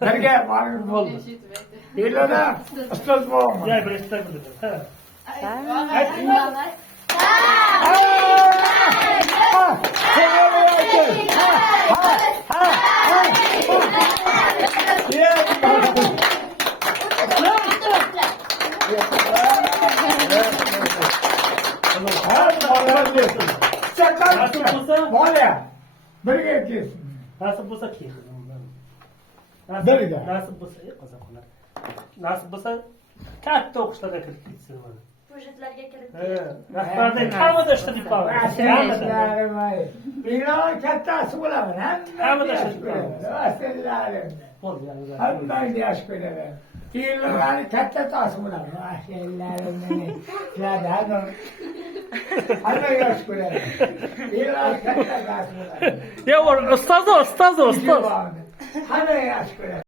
Birga borib bo'ldi. Elada ustoz bo'laman. Ya bir istak bildim. Ha. Birga kelsin. Nasib bo'lsa keyin. Birga. Nasib bo'lsa qozoqlar. Nasib bo'lsa katta o'qishlarga kirib ketsin mana. Projetlarga kirib. Rahbarning kamida ishlab qoladi. Binolar kattasi bo'laman. Kamida ishlab qoladi. Vasellarim. Bo'ldi yani. Hammayni yaxshi ko'raman. Kelinlarni katta tosi bo'laman. Vasellarimni. Ya'ni hamma yaxshi ko'raman. Kelinlarni katta tosi bo'laman. Ya ustoz. Hamma yaxshi ko'raman.